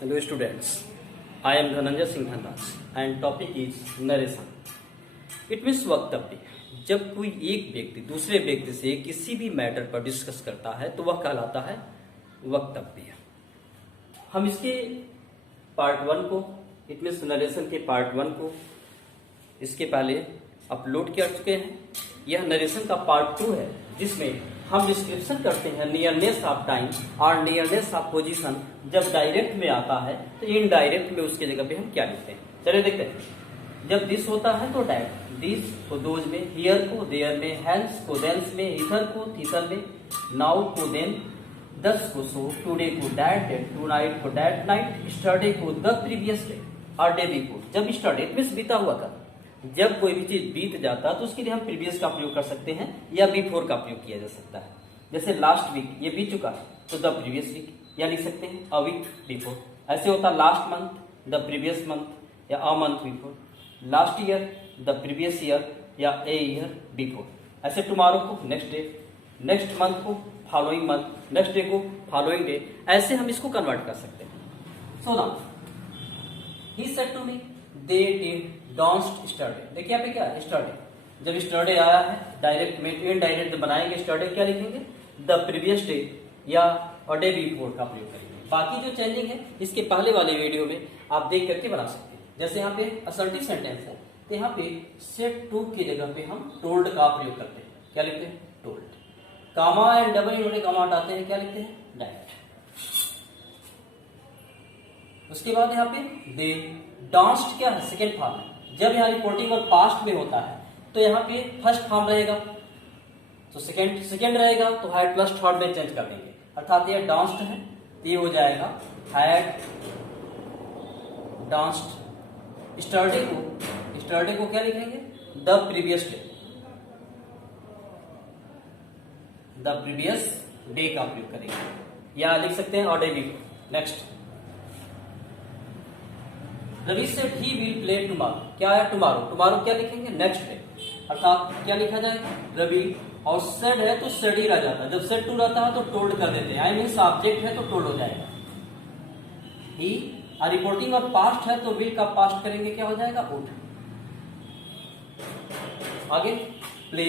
Hello students, I am Dhananjay Singh Dhanraj and topic is narration. It means वक्तव्य. जब कोई एक व्यक्ति दूसरे व्यक्ति से किसी भी मैटर पर डिस्कस करता है तो वह कहलाता है वक्तव्य. हम इसके पार्ट 1 को इट मीन्स नरेशन के पार्ट 1 को इसके पहले अपलोड कर चुके हैं. यह नरेशन का पार्ट 2 है जिसमें हम डिस्क्रिप्शन करते हैं नियरनेस ऑफ टाइम और नियरनेस ऑफ पोजीशन. जब डायरेक्ट में आता है तो इनडायरेक्ट में उसके जगह पे हम क्या लिखते हैं. चलिए देखते हैं. जब दिस होता है तो डैट, दिस को दोज में, हियर को देयर में, हैंस को देंस में, इधर को थीथर में, नाउ को देन, दस को सो, टुडे को डैट डेट, टू नाइट को डैट नाइट, स्टरडे को द प्रीवियस डे और डे बिफोर. जब स्टरडे इट मीन्स बीता हुआ कल. जब कोई भी चीज बीत जाता है तो उसके लिए हम प्रीवियस का प्रयोग कर सकते हैं या बिफोर का प्रयोग किया जा सकता है. जैसे लास्ट वीक ये बीत चुका है तो द प्रीवियस वीक या लिख सकते हैं अ वीक बिफोर. ऐसे होता last month the previous month या a month before. Last year the previous year या ए ईयर बिफोर. ऐसे टुमारो को नेक्स्ट डे, नेक्स्ट मंथ को फॉलोइंग मंथ, नेक्स्ट डे को फॉलोइंग डे. ऐसे हम इसको कन्वर्ट कर सकते हैं. So now he said to me they did don't study. देखिए यहाँ पे क्या है स्टडी. जब स्टडी आया है डायरेक्ट में इनडायरेक्ट बनाएंगे स्टडी क्या लिखेंगे द प्रीवियस डे या डे बिफोर का प्रयोग करेंगे. बाकी जो चेंजिंग है इसके पहले वाले वीडियो में आप देख करके बना सकते हैं. जैसे यहाँ पे असर्टिव सेंटेंस है तो यहाँ पे सेड टू की जगह पे हम टोल्ड का प्रयोग करते हैं. क्या लिखते हैं told. Comma and double inverted comma हटाते हैं क्या लिखते हैं डैट. उसके बाद यहाँ पे दे डांस्ड क्या है सेकेंड फॉर्म है. जब यहाँ रिपोर्टिंग और पास्ट में होता है तो यहाँ पे फर्स्ट फॉर्म रहेगा तो सेकेंड रहेगा तो हैड प्लस थर्ड में चेंज कर देंगे. अर्थात ये डांस्ड है तो ये हो जाएगा हैड डांस्ड. स्टरडे को क्या लिखेंगे the previous day, the previous day का प्रयोग करेंगे या लिख सकते हैं और day before. Next Ravi said he will play tomorrow. क्या है टुमारो. टुमारो क्या लिखेंगे नेक्स्ट डे. अर्थात क्या लिखा जाएगा रवि और सेड है तो सेड ही रह जाता है. जब सेड टू रहता है तो टोल्ड कर देते हैं. आई मीन ऑब्जेक्ट है तो टोल्ड हो जाएगा. ही रिपोर्टिंग और पास्ट है तो विल का पास्ट करेंगे क्या हो जाएगा वुड. आगे प्ले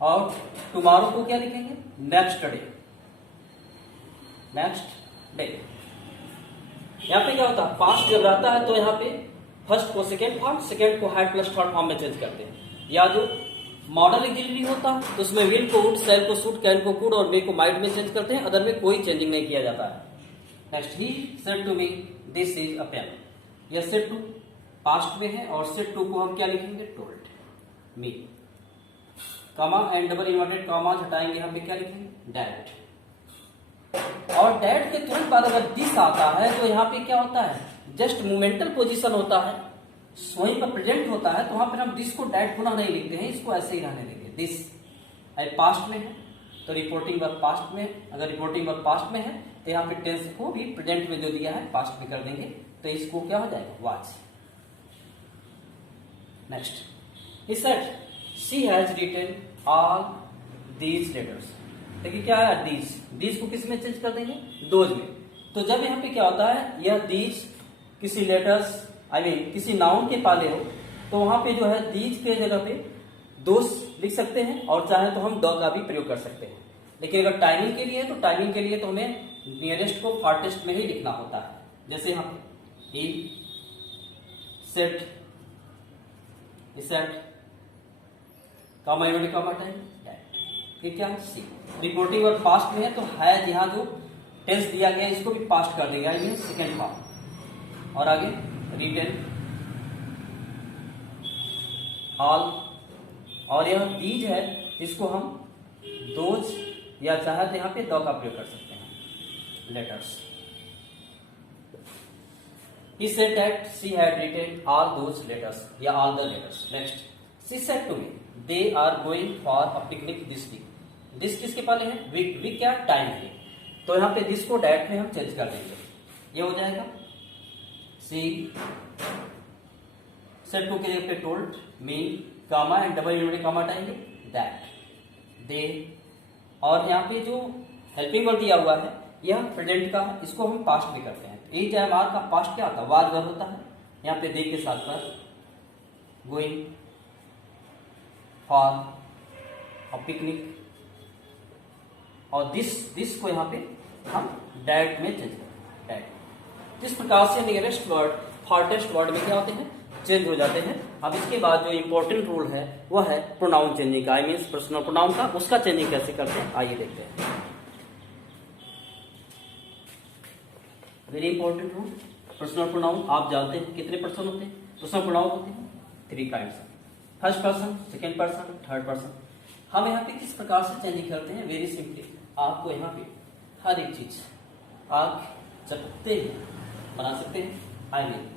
और टुमारो को क्या लिखेंगे नेक्स्ट डे, नेक्स्ट डे. यहाँ पे क्या होता है पास्ट जब रहता है तो यहाँ पे फर्स्ट को सेकेंड फॉर्म, सेकेंड को हैड प्लस थर्ड फॉर्म में चेंज करते हैं. या जो मॉडल एक्सिलरी होता है तो उसमें विल को वुड, सेल को शुड, कैन को कुड और मे को माइट में चेंज करते हैं. अदर में कोई चेंजिंग नहीं किया जाता है. Next he said to me this is a pen. यह सेड टू पास्ट में है और सेड टू को हम क्या लिखेंगे told me. Comma and double inverted comma हटाएंगे हम क्या लिखेंगे डैट. और डैट के तुरंत बाद अगर दिस आता है तो यहाँ पे क्या होता है जस्ट मोमेंटल पोजीशन होता है, वहीं पर प्रेजेंट होता है तो वहां पर हम दिस को डैट पुनः नहीं लिखते हैं, इसको ऐसे ही रहने देंगे. दिस पास्ट में है तो रिपोर्टिंग वर्ब पास्ट में. अगर रिपोर्टिंग वर्ब पास्ट में है तो यहाँ पे टेंस को भी प्रेजेंट में जो दिया है पास्ट में कर देंगे तो इसको क्या हो जाएगा watch. Next he said she has written all these letters. देखिए क्या है दीज को किस में चेंज कर देंगे दोज में. तो जब यहाँ पे क्या होता है यह दीज किसी लेटर्स आई मीन किसी नाउन के पहले हो तो वहां पे जो है दीज के जगह पे दोस लिख सकते हैं और चाहे तो हम द का भी प्रयोग कर सकते हैं. लेकिन अगर टाइमिंग के लिए तो हमें नियरेस्ट को फार्टेस्ट में ही लिखना होता है. जैसे यहाँ पे he said comma inverted comma time that. ये क्या है सी. रिपोर्टिंग और पास्ट में है तो है यहाँ जो टेंस दिया गया इसको भी पास्ट कर देंगे आई मीन सेकेंड फॉर्म. और आगे रिटन ऑल और यह दीज है इसको हम दोज या चाहे तो यहाँ पे द का प्रयोग कर सकते हैं letters. He said that she had written all those letters या all the letters. Next, she said to me, they are going for a picnic this week. This किसके पहले है week क्या टाइम है तो यहाँ पे this को that में हम चेंज कर देंगे. ये हो जाएगा she said to के जगह पे told me comma and double inverted comma हटाएंगे that they. और यहाँ पे जो हेल्पिंग वर्ड दिया हुआ है यह प्रेजेंट का है, इसको हम पास्ट में करते हैं। एज एम आर का पास्ट क्या होता है, वाज वर होता है। यहाँ पे दे के साथ पर गोइंग फॉर और पिकनिक, और दिस को यहाँ पे हम डैट में चेंज करते हैं, डैट। इस प्रकार से नियरेस्ट वर्ड हॉटेस्ट वर्ड में क्या होते हैं, चेंज हो जाते हैं। अब इसके बाद जो इंपॉर्टेंट रूल है वह है प्रोनाउन चेंजिंग का, आई मीन पर्सनल प्रोनाउन का। उसका चेंजिंग कैसे करते हैं आइए देखते हैं। Very important rule, personal pronoun आप जानते हैं कितने पर्सन होते हैं, पर्सनल प्रोनाउन होते हैं 3 kinds, first person, second person, third person. हम यहाँ पे किस प्रकार से चेंजिंग करते हैं, वेरी सिंपली आपको यहाँ पे हर एक चीज आप चपकते हैं बना सकते हैं, आई मीन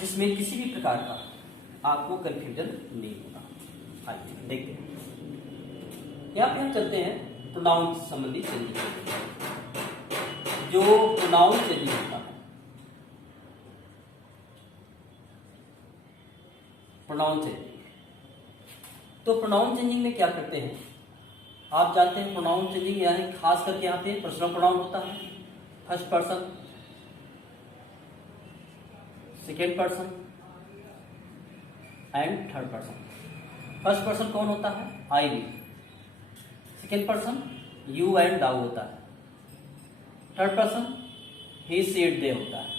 जिसमें किसी भी प्रकार का आपको कंफ्यूजन नहीं होगा। आइए देखते हैं। यहाँ पे हम चलते हैं प्रोनाउन संबंधी चेंजिंग। जो प्रोनाउन चेंजिंग होता है, प्रोनाउन चेंजिंग, तो प्रोनाउन चेंजिंग में क्या करते हैं आप जानते हैं। प्रोनाउन चेंजिंग यानी खास करके यहाँ पे पर्सनल प्रोनाउन होता है, first person, second person and third person. First person कौन होता है, I we. Second person you and thou होता है। Third person he she it they होता है।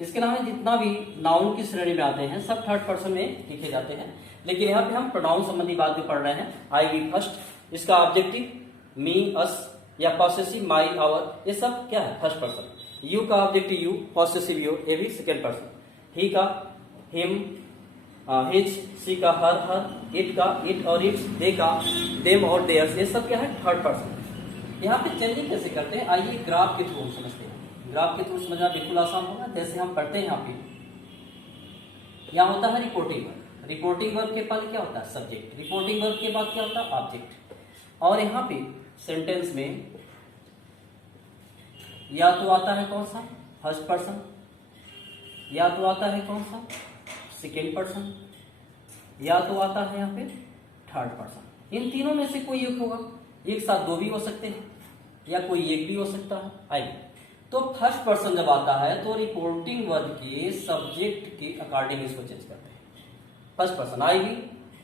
इसके अलावा जितना भी नाउन की श्रेणी में आते हैं सब थर्ड पर्सन में लिखे जाते हैं, लेकिन यहाँ पे हम प्रोनाउन संबंधी बात जो पढ़ रहे हैं, आई वी फर्स्ट, इसका ऑब्जेक्टिव मी अस या पॉसेसिव माई आवर, ये सब क्या है फर्स्ट पर्सन। यू का ऑब्जेक्टिव यू, पॉसेसिव यू, ये भी सेकेंड पर्सन। ही का हिम, हिज, सी का हर, इट का इट और इट्स, दे का देम और देयर्स, ये सब क्या है थर्ड पर्सन। यहाँ पे चेंजिंग कैसे करते हैं आइए ग्राफ के थ्रू समझते हैं। ग्राफ के थ्रू समझना बिल्कुल आसान होगा। जैसे हम पढ़ते हैं यहाँ पे, यहाँ होता है रिपोर्टिंग वर्ब। रिपोर्टिंग वर्ब के बाद क्या होता है सब्जेक्ट, रिपोर्टिंग वर्ब के बाद क्या होता है ऑब्जेक्ट। और यहाँ पे सेंटेंस में या तो आता है कौन सा फर्स्ट पर्सन, या तो आता है कौन सा सेकेंड पर्सन, या तो आता है यहाँ पे थर्ड पर्सन। इन तीनों में से कोई एक होगा, एक साथ दो भी हो सकते हैं या कोई एक भी हो सकता है। आइए, तो फर्स्ट पर्सन जब आता है तो रिपोर्टिंग वर्ब के सब्जेक्ट के अकॉर्डिंग इसको चेंज करते हैं। फर्स्ट पर्सन आई वी,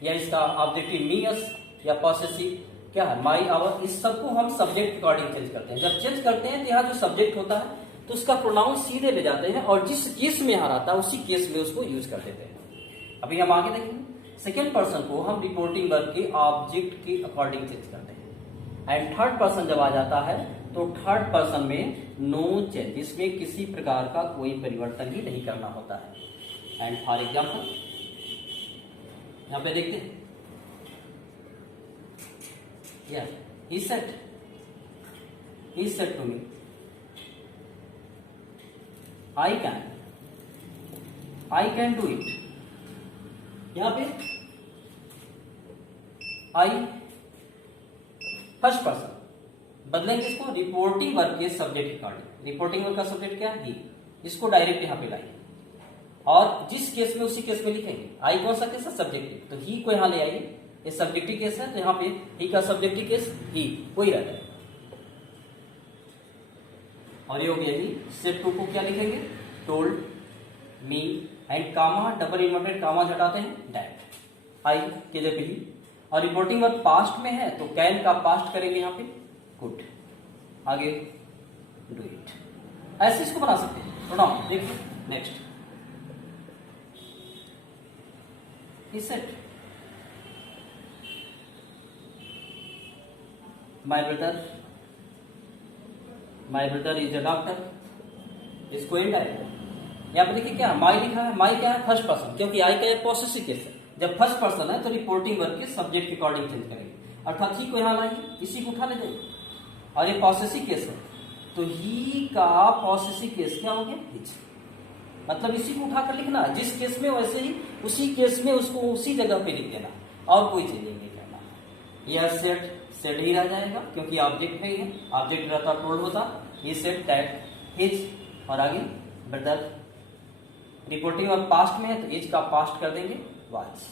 या इसका ऑब्जेक्टिव मी अस, या पॉसेसिव क्या है माई आवर, इस सबको हम सब्जेक्ट अकॉर्डिंग चेंज करते हैं। जब चेंज करते हैं तो यहाँ जो सब्जेक्ट होता है तो उसका प्रोनाउन सीधे ले जाते हैं और जिस केस में यहाँ आता है उसी केस में उसको यूज कर देते हैं। अभी हम आगे देखेंगे। सेकेंड पर्सन को हम रिपोर्टिंग वर्ब के ऑब्जेक्ट के अकॉर्डिंग चेंज करते हैं। एंड थर्ड पर्सन जब आ जाता है तो थर्ड पर्सन में नो चेंज, इसमें किसी प्रकार का कोई परिवर्तन ही नहीं करना होता है। एंड फॉर एग्जाम्पल यहाँ पे देखते हैं, yes he said to me I can do it। यहाँ पे आई फर्स्ट पर्सन, बदलेंगे इसको रिपोर्टिंग वर्ब के सब्जेक्ट अकॉर्डिंग। रिपोर्टिंग वर्ब का सब्जेक्ट क्या है ही, इसको डायरेक्ट यहाँ पे लाइए और जिस केस में उसी केस में लिखेंगे। आई कौन सा केस है सब्जेक्टिव, तो ही को यहाँ ले आइए, ये सब्जेक्टिव केस है तो यहाँ पे ही का सब्जेक्टिव केस ही वही रहता है। और ये हो गया ही। स्टेप 2 को क्या लिखेंगे, told me and comma, double inverted comma हटाते हैं दैट, आई के जगह ही। और रिपोर्टिंग वर्ब पास्ट में है तो कैन का पास्ट करेंगे यहाँ पे गुड, आगे डू इट। ऐसे इसको बना सकते हैं प्रोनाउन। देखिए next, he said my brother is a doctor, इसको इनडायरेक्ट। यहाँ पे देखिए क्या माई लिखा है, माई क्या है फर्स्ट पर्सन, क्योंकि आई का एक पॉसेसिव केस है। जब फर्स्ट पर्सन है तो रिपोर्टिंग वर्ब के सब्जेक्ट के अकॉर्डिंग चेंज करेंगे, अर्थात ही को यहाँ लाएंगे, इसी को उठा ले जाएंगे। और ये पॉसेसिव केस है तो ही का पॉसेसिव केस क्या हो गया हिज, मतलब इसी को उठाकर लिखना, जिस केस में वैसे ही उसी केस में उसको उसी जगह पे लिख देना और कोई चेंजिंग नहीं करना। यह सेड ही रह जाएगा क्योंकि ऑब्जेक्ट में ही है, ऑब्जेक्ट रहता टोल्ड होता, ही सेड दैट हिज, और आगे ब्रदर रिपोर्टिंग और पास्ट में है तो हिज का पास्ट कर देंगे वाज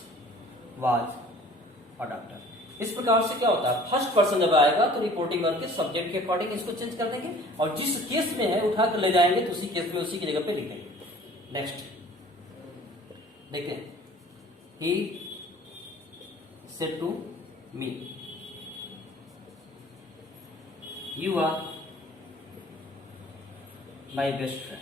और डॉक्टर। इस प्रकार से क्या होता है, फर्स्ट पर्सन जब आएगा तो रिपोर्टिंग वर्ब के सब्जेक्ट के अकॉर्डिंग इसको चेंज कर देंगे और जिस केस में है उठा कर ले जाएंगे तो उसी केस में उसी की जगह पे लिख देंगे। नेक्स्ट देखिए, he said to me you are my best friend.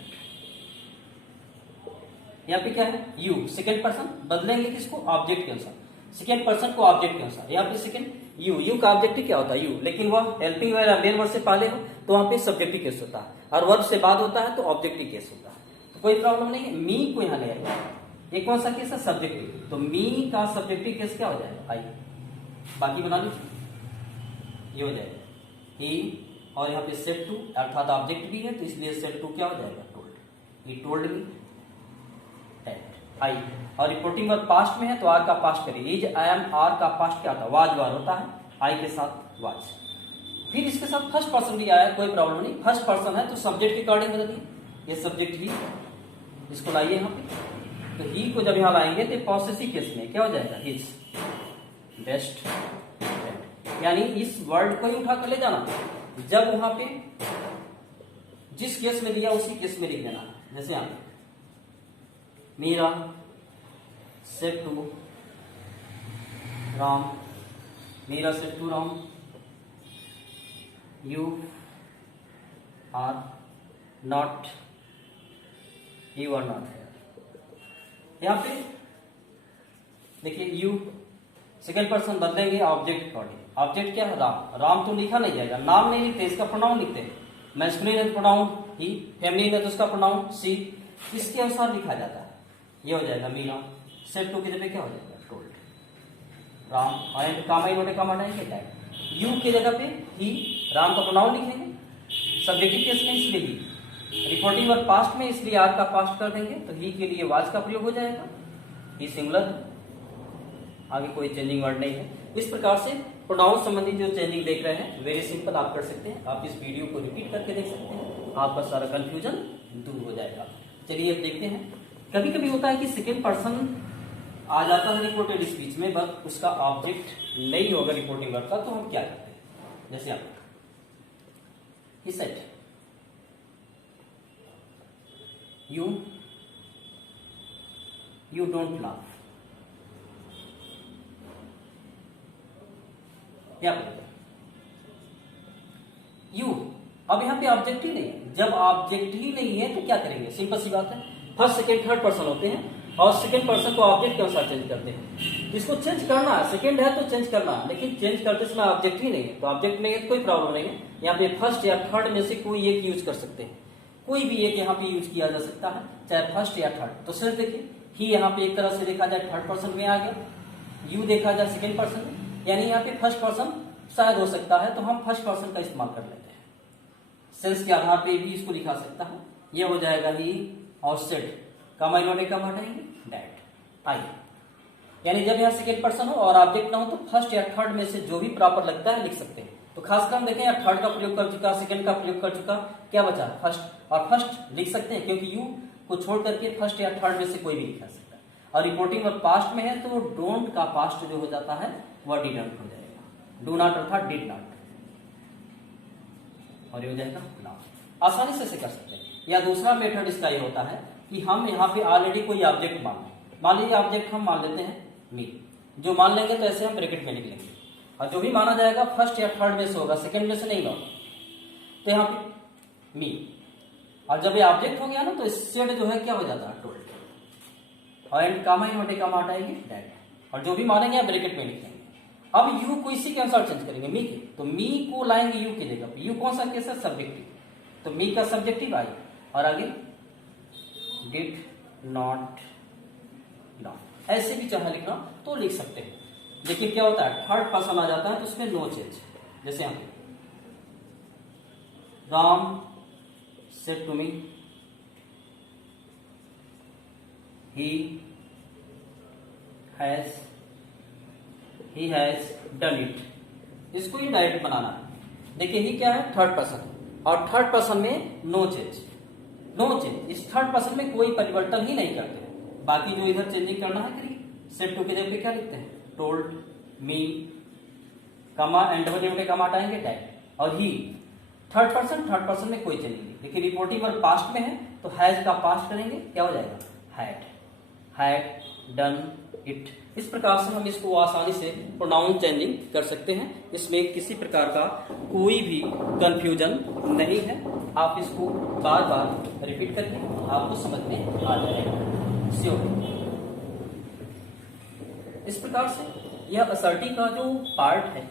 यहाँ पे क्या है, यू सेकेंड पर्सन, बदलेंगे किसको, ऑब्जेक्ट के अनुसार, सेकेंड पर्सन को ऑब्जेक्ट के अनुसार। यहाँ पे सेकेंड यू का ऑब्जेक्ट क्या होता है यू, लेकिन वह हेल्पिंग मेन वर्ब से पहले हो तो वहां पे सब्जेक्टिव केस होता है, और वर्ब से बाद होता है तो ऑब्जेक्टिव केस होता है, तो कोई प्रॉब्लम नहीं है। मी को यहाँ ले आएगा, ये कौन सा केस है, सब्जेक्टिव, तो मी का सब्जेक्टिव केस क्या हो जाएगा, आई। बाकी बना लीजिए, ये हो जाएगा ही, और यहाँ पे सेड टू अर्थात ऑब्जेक्ट भी है तो इसलिए सेड टू क्या हो जाएगा, टोल्ड। ही टोल्ड मी आई, और रिपोर्टिंग वर्ब पास्ट में है तो आर का पास्ट करिए, इज आई एम, आर का पास्ट क्या होता है, वाज वार होता है, आई के साथ वाज। फिर इसके साथ फर्स्ट पर्सन भी आया, कोई प्रॉब्लम नहीं, फर्स्ट पर्सन है तो सब्जेक्ट के अकॉर्डिंग बदलिए, ये सब्जेक्ट ही, इसको लाइए यहाँ पे, तो ही को जब यहाँ लाएंगे तो पॉसेसिव केस में क्या हो जाएगा, हिज बेस्ट फ्रेंड, यानी इस वर्ड को ही उठा कर ले जाना, जब वहां पे जिस केस में दिया उसी केस में लिख देना। जैसे यहाँ Meera said to Ram, Meera said to Ram you are not, you are not here. यहाँ पे देखिए यू सेकेंड पर्सन बदलेंगे ऑब्जेक्ट अकॉर्डिंग, ऑब्जेक्ट क्या है, राम, राम तो लिखा नहीं जाएगा, नाम नहीं लिखते, इसका प्रोनाउन लिखते हैं, मैस्कुलिन है तो प्रोनाउन ही, फेमिनिन है तो उसका प्रोनाउन सी, इसके अनुसार लिखा जाता है। ये हो जाएगा मीरा सेड टू की जगह क्या हो जाएगा, टोल्ड, राम, एंड कामा इन्होंने काम हटाएंगे डैड, यू की जगह पे ही, राम का प्रोनाउन लिखेंगे, सब्जेक्टिव केस में इसलिए ही, रिपोर्टिंग वर्ब पास्ट में इसलिए आर का पास्ट कर देंगे, तो ही के लिए वाज का प्रयोग हो जाएगा, ही सिंगुलर, आगे कोई चेंजिंग वर्ड नहीं है। इस प्रकार से प्रोनाउन संबंधी जो चेंजिंग देख रहे हैं वेरी सिंपल आप कर सकते हैं, आप इस वीडियो को रिपीट करके देख सकते हैं, आपका सारा कंफ्यूजन दूर हो जाएगा। चलिए अब देखते हैं, कभी कभी होता है कि सेकेंड पर्सन आ जाता है रिपोर्टेड स्पीच में, बट उसका ऑब्जेक्ट नहीं होगा रिपोर्टिंग वर्ब का, तो हम क्या करते हैं, जैसे आप ही said you don't laugh, you, अब यहाँ पे ऑब्जेक्ट ही नहीं है, जब ऑब्जेक्ट ही नहीं है तो क्या करेंगे, सिंपल सी बात है, फर्स्ट सेकेंड थर्ड पर्सन होते हैं और सेकेंड पर्सन को ऑब्जेक्ट के अनुसार चेंज करते हैं, इसको चेंज करना है, सेकेंड है तो चेंज करना है, लेकिन चेंज करते समय ऑब्जेक्ट ही नहीं है, तो ऑब्जेक्ट नहीं है तो कोई प्रॉब्लम नहीं है, यहाँ पे फर्स्ट या थर्ड में से कोई एक यूज कर सकते हैं, कोई भी एक यहाँ पे यूज किया जा सकता है, चाहे फर्स्ट या थर्ड। तो सिर्फ देखिए ही यहाँ पे एक तरह से देखा जाए थर्ड पर्सन में आ गया, यू देखा जाए सेकेंड पर्सन में, यानी यहाँ पे फर्स्ट पर्सन शायद हो सकता है, तो हम फर्स्ट पर्सन का इस्तेमाल कर लेते हैं, सेंस के आधार पे भी इसको लिखा सकता है, ये हो जाएगा ही, और सेड कामा इन्होंने कब हटाएंगे, डैट आई, यानी जब यहाँ सेकेंड पर्सन हो और ऑब्जेक्ट ना हो तो फर्स्ट या थर्ड में से जो भी प्रॉपर लगता है लिख सकते हैं। तो खासकर हम देखें यहाँ थर्ड का प्रयोग कर चुका, सेकेंड का प्रयोग कर चुका, क्या बचा फर्स्ट, और फर्स्ट लिख सकते हैं क्योंकि यू को छोड़ करके फर्स्ट या थर्ड में से कोई भी लिखा सकता है, और रिपोर्टिंग वर्ब पास्ट में है तो डोंट का पास्ट जो हो जाता है वह डिडंट हो जाएगा, डू नॉट अर्थात डिड नॉट, और ये हो जाएगा नाउ। आसानी से कर सकते हैं। या दूसरा मेथड इसका ये होता है कि हम यहाँ पे ऑलरेडी कोई ऑब्जेक्ट मान लीजिए ऑब्जेक्ट हम मान लेते हैं मी, जो मान लेंगे तो ऐसे हम ब्रैकेट में लिख लेंगे, और जो भी माना जाएगा फर्स्ट या थर्ड में से होगा, सेकंड में से नहीं होगा, तो यहाँ पे मी, और जब ये ऑब्जेक्ट हो गया ना तो सेड जो है क्या हो जाता है, टोल्ड, और एंड कामा ही कामा हटाएंगे डैट, और जो भी मानेंगे आप ब्रैकेट में लिखेंगे। अब यू को इसी के अनुसार चेंज करेंगे मी के, तो मी को लाएंगे यू की जगह पे, यू कौन सा केस है, सब्जेक्टिव, तो मी का सब्जेक्टिव आई, और आगे डिड नॉट लाफ, ऐसे भी चाहे लिखना तो लिख सकते हैं। देखिए क्या होता है, थर्ड पर्सन आ जाता है तो उसमें नो चेंज, जैसे यहाँ Ram said to me he has done it, इसको ही डायरेक्ट बनाना है। देखिए ही क्या है, थर्ड पर्सन, और थर्ड पर्सन में नो चेंज, इस थर्ड पर्सन में कोई परिवर्तन ही नहीं करते हैं, बाकी जो इधर चेंजिंग करना है करिए। सेड टू के जगह पे क्या लिखते हैं, टोल्ड मी कमा एंड डबल इनवर्टेड कमा हटाएंगे डैड, और ही थर्ड पर्सन में कोई चेंज नहीं, लेकिन रिपोर्टिंग वर्ब पास्ट में है तो हैज का पास्ट करेंगे, क्या हो जाएगा हैड डन इट। इस प्रकार से हम इसको आसानी से प्रोनाउन चेंजिंग कर सकते हैं, इसमें किसी प्रकार का कोई भी कंफ्यूजन नहीं है। आप इसको बार बार रिपीट करके आपको समझ में आ जाएगा श्योर। इस प्रकार से यह असर्टिव का जो पार्ट है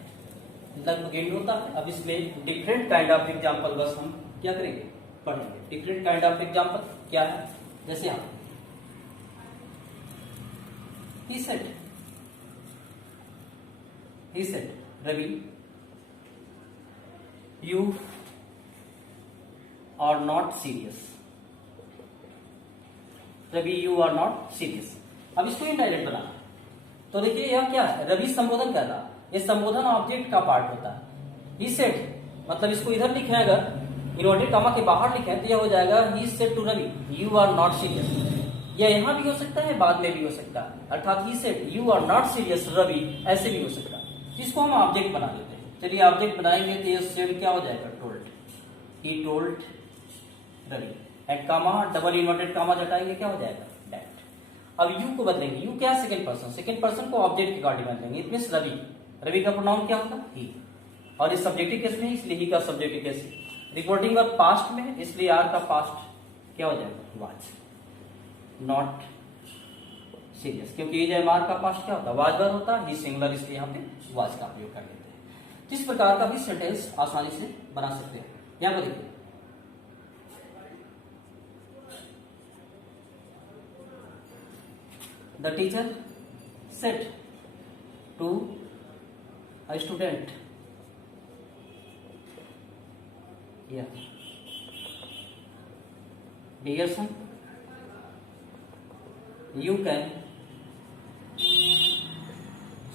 लगभग एंड होता है। अब इसमें डिफरेंट काइंड ऑफ एग्जाम्पल बस हम क्या करेंगे, पढ़ेंगे। डिफरेंट काइंड ऑफ एग्जाम्पल क्या है, जैसे यहाँ he said Ravi, you are not serious। Ravi you are not serious. अब इसको इनडायरेक्ट बनाना, तो देखिए यह क्या है, रवि संबोधन कर रहा, ये संबोधन ऑब्जेक्ट का पार्ट होता है। ही सेड मतलब इसको इधर लिखे हैं, अगर इन्वर्टेड कॉमा के बाहर लिखे हैं तो यह हो जाएगा he said to Ravi you are not serious. यह यहां भी हो सकता है, बाद में भी हो सकता है, अर्थात he said you are not serious Ravi, ऐसे भी हो सकता है। इसको हम ऑब्जेक्ट बना लेते हैं। चलिए ऑब्जेक्ट बनाएंगे तो ये सेड क्या हो जाएगा, told, he told Ravi, and comma double inverted comma हटाएंगे, क्या हो जाएगा दैट। अब यू को बदलेंगे, यू क्या सेकंड पर्सन को ऑब्जेक्ट के गाड़ी में लेंगे, इट मींस रवि, रवि का प्रोनाउन क्या होगा ही, और इस सब्जेक्टिव केस में इसलिए ही का subjective case. Reporting verb past में है इसलिए आर का पास्ट क्या हो जाएगा वाज, नॉट सीरियस, क्योंकि ये जब आर का पास्ट क्या होता है वाज वर्ब होता है, ही सिंगुलर इसलिए यहाँ पे वाज का प्रयोग कर लेते हैं। इस प्रकार का भी सेंटेंस आसानी से बना सकते हैं। यहाँ पर देखिए the teacher said to a student, yeah, dear son, you can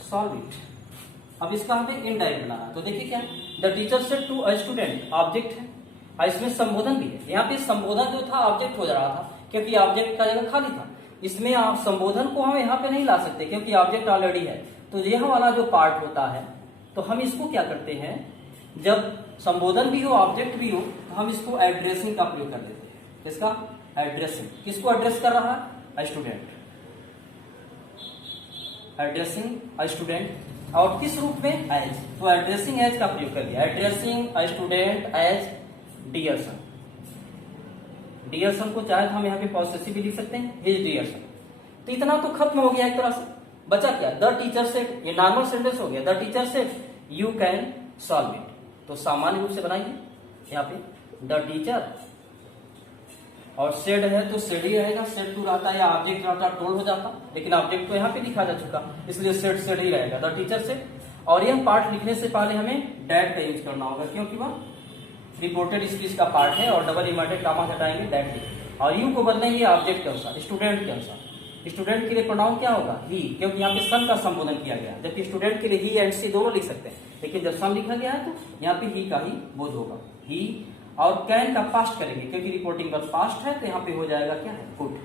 solve it। अब इसका हमें इनडायरेक्ट बनाना, तो देखिए क्या, the teacher said to a student object है, और इसमें संबोधन भी है। यहाँ पे संबोधन जो था ऑब्जेक्ट हो जा रहा था, क्योंकि ऑब्जेक्ट का जगह खाली था। इसमें आप संबोधन को हम यहाँ पे नहीं ला सकते क्योंकि ऑब्जेक्ट ऑलरेडी है। तो यह वाला जो पार्ट होता है तो हम इसको क्या करते हैं, जब संबोधन भी हो ऑब्जेक्ट भी हो तो हम इसको एड्रेसिंग का प्रयोग कर देते हैं। किसका एड्रेसिंग, किसको एड्रेस कर रहा है, स्टूडेंट, एड्रेसिंग अ स्टूडेंट, और किस रूप में एज, तो एड्रेसिंग एज का प्रयोग कर दिया, addressing a student as dear son. Dear son को चाहे तो हम यहाँ पे पॉसेसिव भी लिख सकते हैं, हिज डियर सन। तो इतना तो खत्म हो गया एक तरह से, बचा क्या, द टीचर सेड, ये नॉर्मल सेंटेंस हो गया, the teacher said you can solve it. तो सामान्य रूप से बनाइए यहाँ पे द टीचर, और सेड है तो सेड ही रहेगा, सेड टू रहता है या ऑब्जेक्ट रहता टोल्ड हो जाता, लेकिन ऑब्जेक्ट तो यहाँ पे लिखा जा चुका इसलिए सेड ही रहेगा, द टीचर सेड। और यह पार्ट लिखने से पहले हमें डैट का यूज करना होगा क्योंकि वह रिपोर्टेड स्पीच का पार्ट है, और डबल इन्वर्टेड कामा हटाएंगे दैट लिख, और यू को बदलेंगे ऑब्जेक्ट के अनुसार, स्टूडेंट के अनुसार। स्टूडेंट के लिए प्रोनाउन क्या होगा ही, क्योंकि यहाँ पे सन का संबोधन किया गया, जबकि स्टूडेंट के लिए ही एंड सी दोनों लिख सकते हैं, लेकिन जब सन लिखा गया है तो यहाँ पे ही का ही बोध होगा, ही। और कैन का पास्ट करेंगे क्योंकि रिपोर्टिंग वर्ब पास्ट है तो यहाँ पे हो जाएगा क्या है कुड,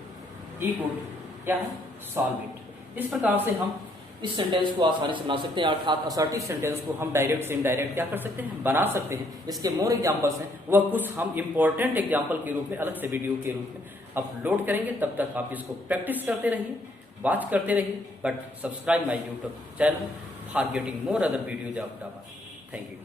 ही कुड क्या है सॉल्व इट। इस प्रकार से हम इस सेंटेंस को आसानी से बना सकते हैं, अर्थात असर्टिव सेंटेंस को हम डायरेक्ट से इनडायरेक्ट क्या कर सकते हैं, बना सकते हैं। इसके मोर एग्जांपल्स हैं, वह कुछ हम इंपॉर्टेंट एग्जांपल के रूप में अलग से वीडियो के रूप में अपलोड करेंगे। तब तक आप इसको प्रैक्टिस करते रहिए, वॉच करते रहिए, but subscribe my YouTube channel for getting more other videos of Java। Thank you.